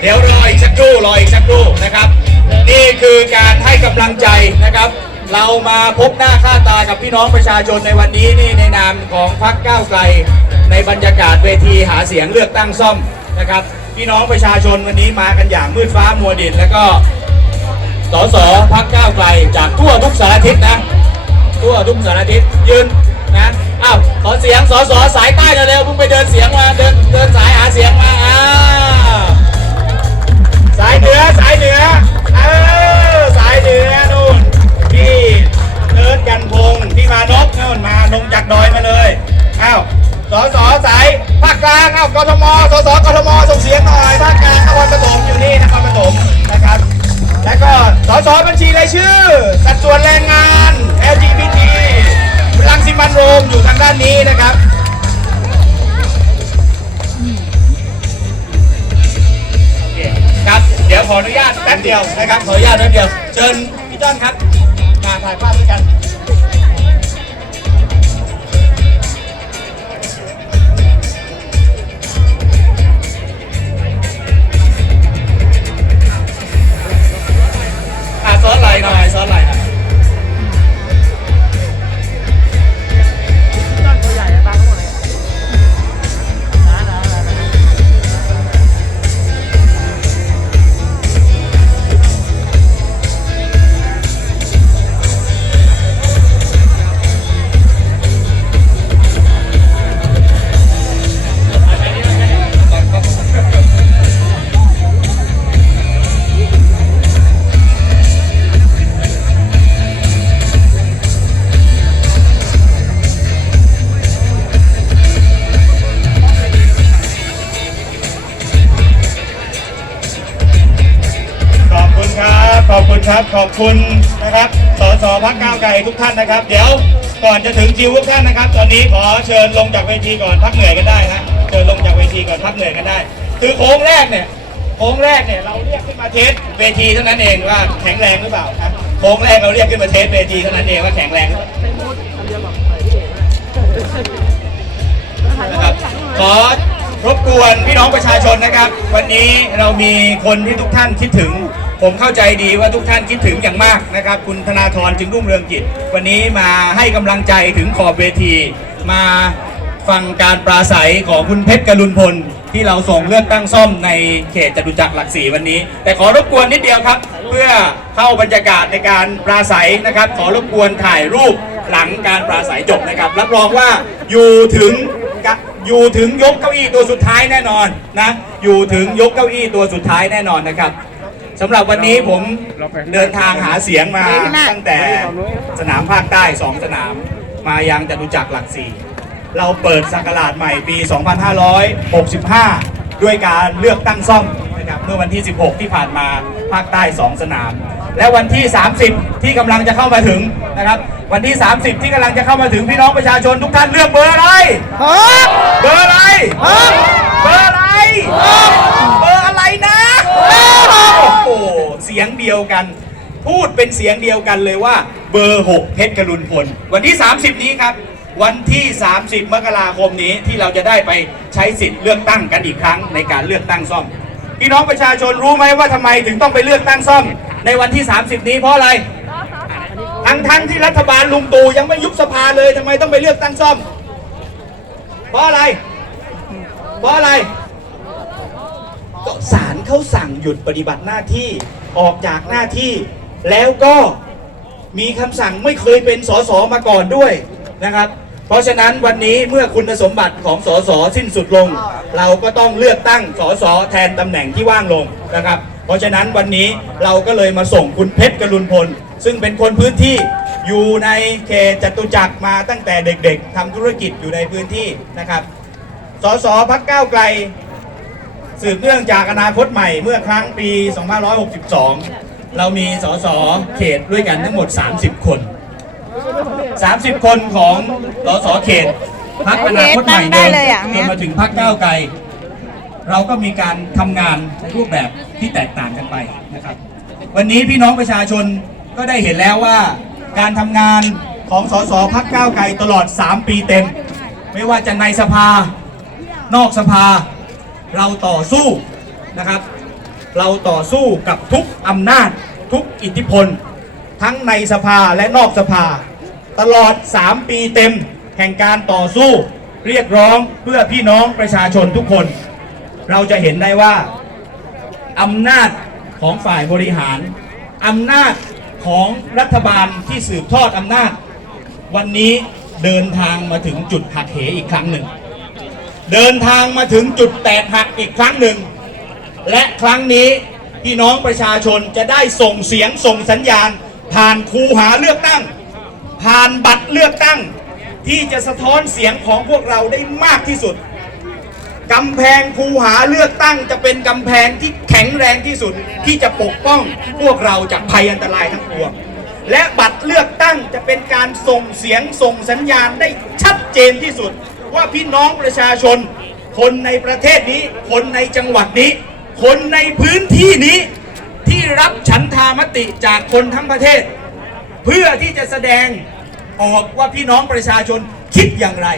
เดี๋ยวรออีกสักครู่รออีกสักครู่นะครับ นี่คือการให้กำลังใจนะครับ เรามาพบหน้าค่าตากับพี่น้องประชาชนในวันนี้นี่ในนามของพรรคก้าวไกล ในบรรยากาศเวทีหาเสียงเลือกตั้งซ่อมนะครับ พี่น้องประชาชนวันนี้มากันอย่างมืดฟ้ามัวดินแล้วก็สสพักก้าวไกลจากทั่วทุกสารทิศนะทั่วทุกสารทิศยืนนะอ้าวขอเสียงสสสายใต้เร็วเพิ่งไปเดินเสียงมาเดินเดินสายหาเสียงมาอ้าว สายเหนือสายเหนือเออ ขออนุญาตแป๊บเดียวนะครับขออนุญาตแป๊บเดียวเชิญพี่จ้อนครับมาถ่ายภาพด้วยกันอะซ้อนไหลหน่อยซ้อนไหล ขอบคุณครับ ขอบคุณนะครับสสพักก้าวไกลทุกท่านนะครับ เดี๋ยวก่อนจะถึงคิวทุกท่านนะครับ ตอนนี้ขอเชิญลงจากเวทีก่อนพักเหนื่อยกันได้นะเชิญลงจากเวทีก่อนพักเหนื่อยกันได้ คือโค้งแรกเนี่ยโค้งแรกเนี่ยเราเรียกขึ้นมาเทสเวทีเท่านั้นเองว่าแข็งแรงหรือเปล่าครับโค้งแรกเราเรียกขึ้นมาเทสเวทีเท่านั้นเองว่าแข็งแรงนะครับขอรบกวนพี่น้องประชาชนนะครับ วันนี้เรามีคนที่ทุกท่านคิดถึง ผมเข้าใจดีว่าทุกท่านคิดถึงอย่างมากนะครับ คุณธนาธรจึงรุ่งเรืองกิจ วันนี้มาให้กำลังใจถึงขอบเวที มาฟังการปราศัยของคุณเพชรกรุณพล ที่เราส่งเลือกตั้งซ่อมในเขตจตุจักรหลักสี่วันนี้ แต่ขอรบกวนนิดเดียวครับ เพื่อเข้าบรรยากาศในการปราศัยนะครับ ขอรบกวนถ่ายรูปหลังการปราศัยจบนะครับรับรองว่าอยู่ถึงอยู่ถึงยกเก้าอี้ตัวสุดท้ายแน่นอนนะอยู่ถึงยกเก้าอี้ตัวสุดท้ายแน่นอนนะครับ สำหรับวันนี้ผมเดินทางหาเสียงมาตั้งแต่สนามภาคใต้2สนาม มายังจตุจักรหลักสี่เราเปิดสักราชใหม่ปี 2565 ด้วยการเลือกตั้งซ่อมนะครับเมื่อวันที่ 16 ที่ผ่านมาภาคใต้ 2 สนาม และวันที่ 30 ที่กำลังจะเข้ามาถึงนะครับ วันที่ 30 ที่กำลังจะเข้ามาถึงพี่น้องประชาชนทุกท่านเลือกเบอร์อะไรเบอร์อะไร เบอร์อะไร เบอร์อะไรนะ โอ้โห เสียงเดียวกัน พูดเป็นเสียงเดียวกันเลยว่าเบอร์ 6 เพชรกรุณพล วันที่ 30 นี้ครับ วันที่ 30 มกราคมนี้ที่เราจะได้ไปใช้สิทธิ์เลือกตั้งกันอีกครั้งในการเลือกตั้งซ่อม พี่น้องประชาชนรู้ไหมว่าทำไมถึงต้องไปเลือกตั้งซ่อม ในวันที่ 30 นี้เพราะอะไรทั้งทั้งที่รัฐบาลลุงตู่ยังไม่ยุบสภาเลยทำไมต้องไปเลือกตั้งซ่อม เพราะอะไร เพราะอะไรก็ศาลเขาสั่งหยุดปฏิบัติหน้าที่ ออกจากหน้าที่ แล้วก็มีคำสั่งไม่เคยเป็นสสมาก่อนด้วยนะครับ เพราะฉะนั้นวันนี้เมื่อคุณสมบัติของสสสิ้นสุดลง เราก็ต้องเลือกตั้งสสแทนตำแหน่งที่ว่างลงนะครับ เพราะฉะนั้นวันนี้เราก็เลยมาส่งคุณเพชรกรุณพล ซึ่งเป็นคนพื้นที่อยู่ในเขตจตุจักรมาตั้งแต่เด็กๆทำธุรกิจอยู่ในพื้นที่นะครับสสพักก้าวไกล สืบเนื่องจากอนาคตใหม่เมื่อครั้งปี 2562 เรามีสสเขตด้วยกันทั้งหมด 30 คน 30 คนของสสเขตพักอนาคตใหม่เดิมจนมาถึงพักก้าวไกล เราก็มีการทำงานในรูปแบบที่แตกต่างกันไปนะครับ วันนี้พี่น้องประชาชนก็ได้เห็นแล้วว่าการทำงานของสสพักก้าวไกลตลอด 3 ปีเต็ม ไม่ว่าจะในสภานอกสภา เราต่อสู้นะครับ เราต่อสู้กับทุกอำนาจทุกอิทธิพล ทั้งในสภาและนอกสภา ตลอด 3 ปีเต็ม แห่งการต่อสู้เรียกร้องเพื่อพี่น้องประชาชนทุกคน เราจะเห็นได้ว่าอำนาจของฝ่ายบริหารอำนาจของรัฐบาลที่สืบทอดอำนาจ วันนี้เดินทางมาถึงจุดหักเหอีกครั้งหนึ่ง เดินทางมาถึงจุดแตกหักอีกครั้งหนึ่ง และครั้งนี้พี่น้องประชาชนจะได้ส่งเสียงส่งสัญญาณ ผ่านคูหาเลือกตั้ง ผ่านบัตรเลือกตั้ง ที่จะสะท้อนเสียงของพวกเราได้มากที่สุดกำแพงคูหาเลือกตั้งจะเป็นกำแพงที่แข็งแรงที่สุดที่จะปกป้องพวกเราจากภัยอันตรายทั้งปวงและบัตรเลือกตั้งจะเป็นการส่งเสียงส่งสัญญาณได้ชัดเจนที่สุด ว่าพี่น้องประชาชน คนในประเทศนี้ คนในจังหวัดนี้ คนในพื้นที่นี้ที่รับฉันทามติจากคนทั้งประเทศ เพื่อที่จะแสดงออกว่าพี่น้องประชาชนคิดอย่างไร